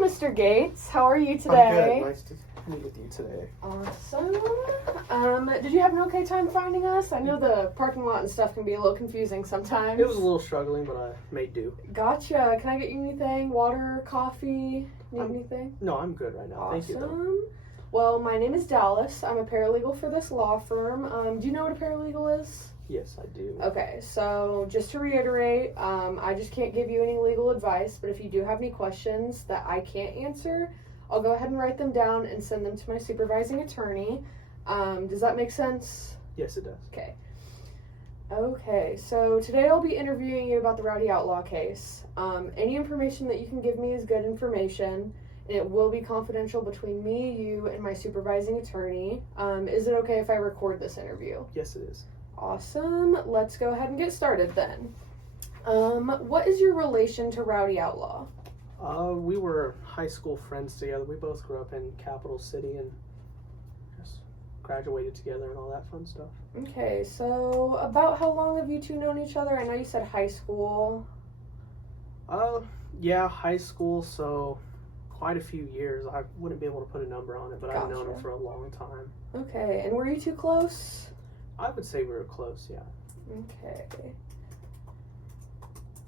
Mr. Gates. How are you I'm today? good. Nice to meet with you today. Awesome. Did you have an okay time finding us? I know the parking lot and stuff can be a little confusing sometimes. It was a little struggling, but I made do. Gotcha. Can I get you anything? Water, coffee? Need I'm- anything? No, I'm good right now. Awesome. Thank you, though. Well, my name is Dallas. I'm a paralegal for this law firm. Do you know what a paralegal is? Yes, I do. Okay, so just to reiterate, I just can't give you any legal advice, but if you do have any questions that I can't answer, I'll go ahead and write them down and send them to my supervising attorney. Does that make sense? Yes, it does. Okay. Okay, so today I'll be interviewing you about the Rowdy Outlaw case. Any information that you can give me is good information, and it will be confidential between me, you, and my supervising attorney. Is it okay if I record this interview? Yes, it is. Awesome. Let's go ahead and get started then. What is your relation to Rowdy Outlaw? We were high school friends together. We both grew up in Capital City and just graduated together and all that fun stuff. Okay, so about how long have you two known each other? I know you said high school. Yeah, high school, so quite a few years. I wouldn't be able to put a number on it, but I've known him Gotcha. for a long time. Okay, and were you two close? I would say we were close, yeah. Okay.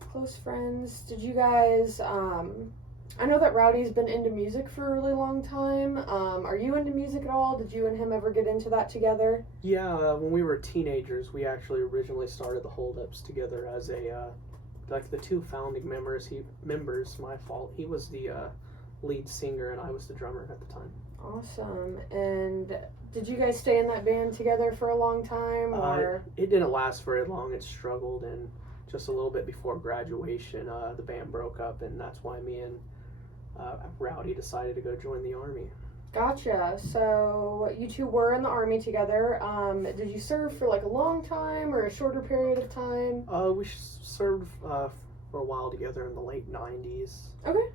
Close friends. Did you guys, I know that Rowdy's been into music for a really long time. Are you into music at all? Did you and him ever get into that together? Yeah, when we were teenagers, we actually originally started the Holdups together as like the two founding members. My fault. He was the lead singer and I was the drummer at the time. Awesome. And did you guys stay in that band together for a long time, or? It didn't last very long. It struggled, and just a little bit before graduation, the band broke up, and that's why me and Rowdy decided to go join the Army. Gotcha. So you two were in the Army together. Did you serve for like a long time or a shorter period of time? We served for a while together in the late 90s. Okay.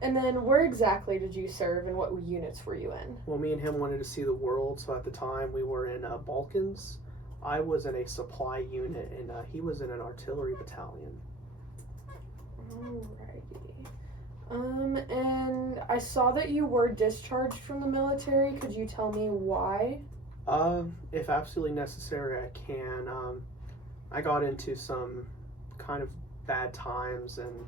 And then where exactly did you serve and what units were you in? Well, me and him wanted to see the world, so at the time we were in Balkans. I was in a supply unit, and he was in an artillery battalion. Alrighty. And I saw that you were discharged from the military. Could you tell me why? If absolutely necessary, I can. I got into some kind of bad times and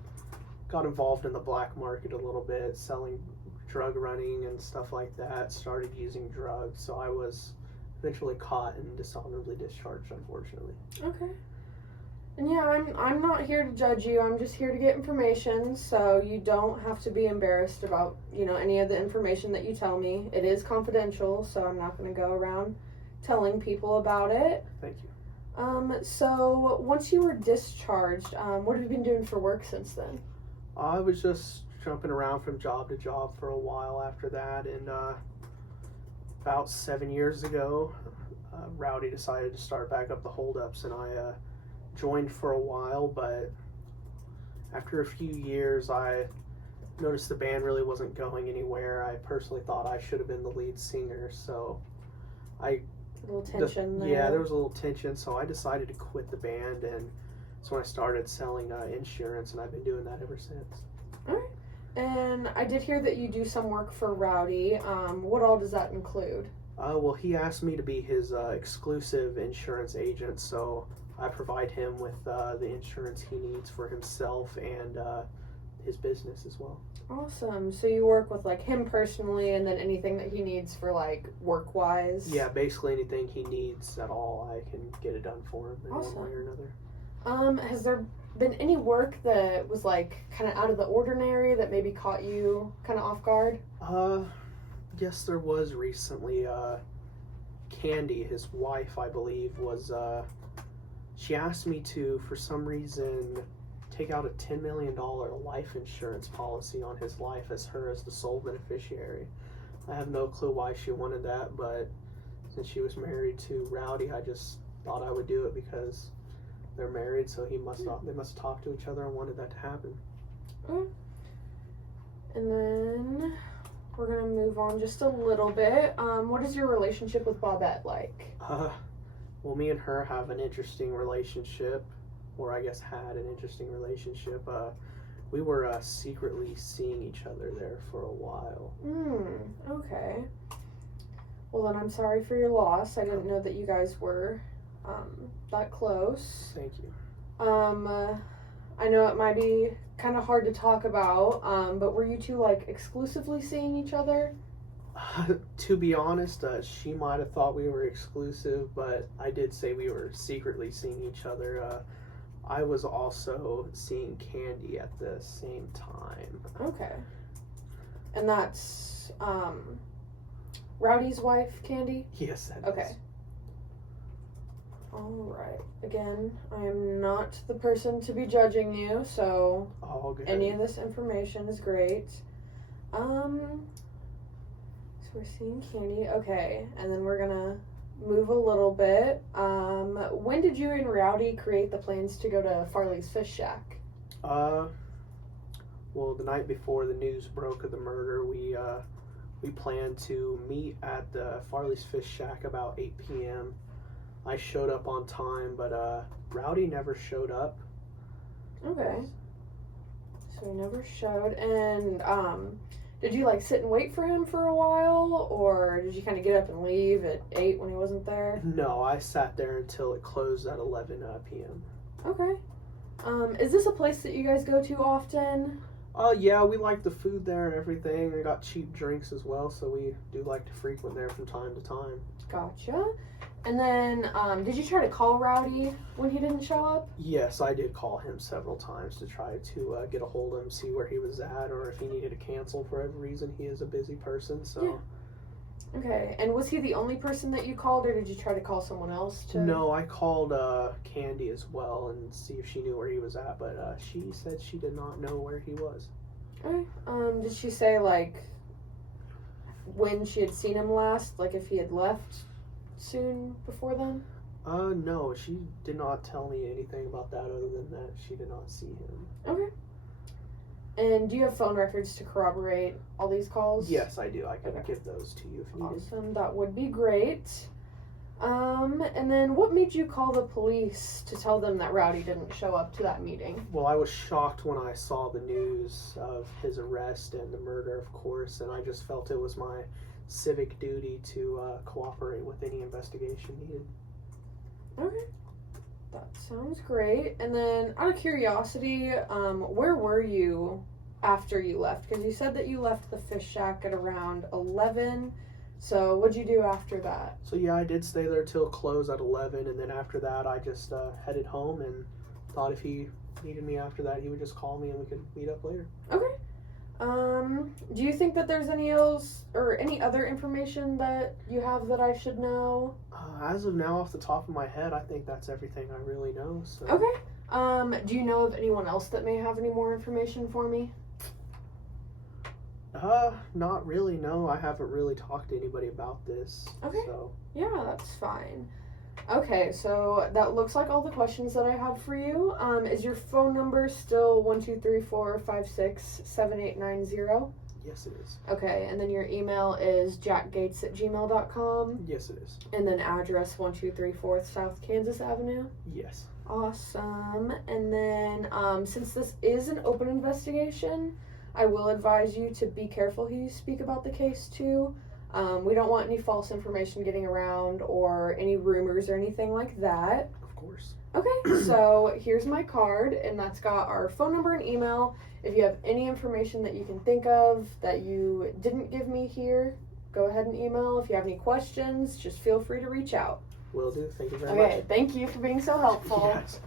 got involved in the black market a little bit, selling drug running and stuff like that, started using drugs, so I was eventually caught and dishonorably discharged, unfortunately. Okay. And yeah, I'm not here to judge you. I'm just here to get information, so you don't have to be embarrassed about, any of the information that you tell me. It is confidential, so I'm not going to go around telling people about it. Thank you. So once you were discharged, what have you been doing for work since then? I was just jumping around from job to job for a while after that, and about 7 years ago, Rowdy decided to start back up the Holdups, and I joined for a while, but after a few years, I noticed the band really wasn't going anywhere. I personally thought I should have been the lead singer, so A little tension there. Yeah, there was a little tension, so I decided to quit the band, and so I started selling insurance, and I've been doing that ever since. All right. And I did hear that you do some work for Rowdy. What all does that include? Well, he asked me to be his exclusive insurance agent, so I provide him with the insurance he needs for himself and his business as well. Awesome. So you work with like him personally, and then anything that he needs for like work-wise? Yeah, basically anything he needs at all, I can get it done for him in Awesome. one way or another. Has there been any work that was like kind of out of the ordinary that maybe caught you kind of off guard? Yes, there was recently. Candy, his wife, I believe, was, she asked me to, for some reason, take out a $10 million life insurance policy on his life as the sole beneficiary. I have no clue why she wanted that, but since she was married to Rowdy, I just thought I would do it because they're married, so they must talk to each other and wanted that to happen. And then we're gonna move on just a little bit. What is your relationship with Bobette like? Well, me and her have an interesting relationship, or I guess had an interesting relationship. We were secretly seeing each other there for a while. Okay. Well, then I'm sorry for your loss. I didn't know that you guys were that close. Thank you. I know it might be kind of hard to talk about, but were you two, like, exclusively seeing each other? To be honest, she might have thought we were exclusive, but I did say we were secretly seeing each other. I was also seeing Candy at the same time. Okay. And that's, Rowdy's wife, Candy? Yes, that Okay. is. Alright. Again, I am not the person to be judging you, so All good. any of this information is great. So we're seeing Candy. Okay, and then we're gonna move a little bit. When did you and Rowdy create the plans to go to Farley's Fish Shack? Well, the night before the news broke of the murder, we planned to meet at the Farley's Fish Shack about 8 p.m. I showed up on time, but Rowdy never showed up. Okay. So he never showed. And did you, like, sit and wait for him for a while, or did you kind of get up and leave at 8 when he wasn't there? No, I sat there until it closed at 11 p.m. Okay. Is this a place that you guys go to often? Yeah, we like the food there and everything. They got cheap drinks as well, so we do like to frequent there from time to time. Gotcha. And then, did you try to call Rowdy when he didn't show up? Yes, I did call him several times to try to get a hold of him, see where he was at, or if he needed to cancel for every reason. He is a busy person, so... Yeah. Okay, and was he the only person that you called, or did you try to call someone else to... No, I called Candy as well and see if she knew where he was at, but she said she did not know where he was. Okay. Did she say, like, when she had seen him last, like if he had left soon before then? No, she did not tell me anything about that other than that she did not see him. Okay. And do you have phone records to corroborate all these calls? Yes, I do. I can Okay. give those to you if needed. Awesome, that would be great. And then what made you call the police to tell them that Rowdy didn't show up to that meeting? Well, I was shocked when I saw the news of his arrest and the murder, of course, and I just felt it was my civic duty to cooperate with any investigation needed. Okay. That sounds great. And then, out of curiosity, where were you after you left? Because you said that you left the Fish Shack at around 11. So, what'd you do after that? So yeah, I did stay there till close at 11, and then after that, I just headed home and thought if he needed me after that, he would just call me and we could meet up later. Okay. Do you think that there's any other information that you have that I should know? As of now, off the top of my head, I think that's everything I really know. So. Okay. Do you know of anyone else that may have any more information for me? Not really, no. I haven't really talked to anybody about this. Okay. So. Yeah, that's fine. Okay, so that looks like all the questions that I had for you. Is your phone number still 12345678890? Yes, it is. Okay, and then your email is jackgates@gmail.com? Yes, it is. And then address 1234 South Kansas Avenue? Yes. Awesome. And then, since this is an open investigation, I will advise you to be careful who you speak about the case to. We don't want any false information getting around or any rumors or anything like that. Of course. Okay, so here's my card, and that's got our phone number and email. If you have any information that you can think of that you didn't give me here, go ahead and email. If you have any questions, just feel free to reach out. Will do. Thank you very much. Okay, thank you for being so helpful. Yes.